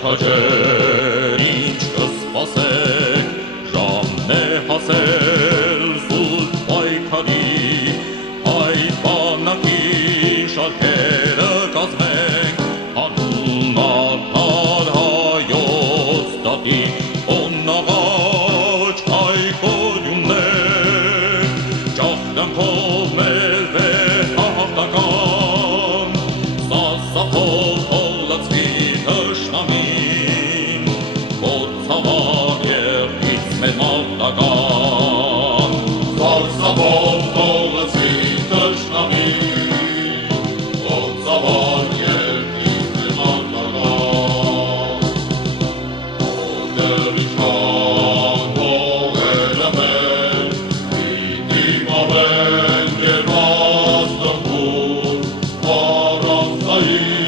Քաջեր ինչ կսպասեք, ժամն է հասել սուտ պայքարի, այդ բանակի շարքերը կազմենք, հանուն արդար հայոց դատի, օնաղաչ այգոյուններ, ճախտանքով մեր վեր հաղթական, սասախով հոլացվի թշնամին, ոցավար երկից մեր մարտական, սարսափով հոլացվի թշնամին, ոցավար երկից մեր մարտական, ոտեր իշխան ողերը մեր, պիտի մավեն և ազդմբուր, առանցային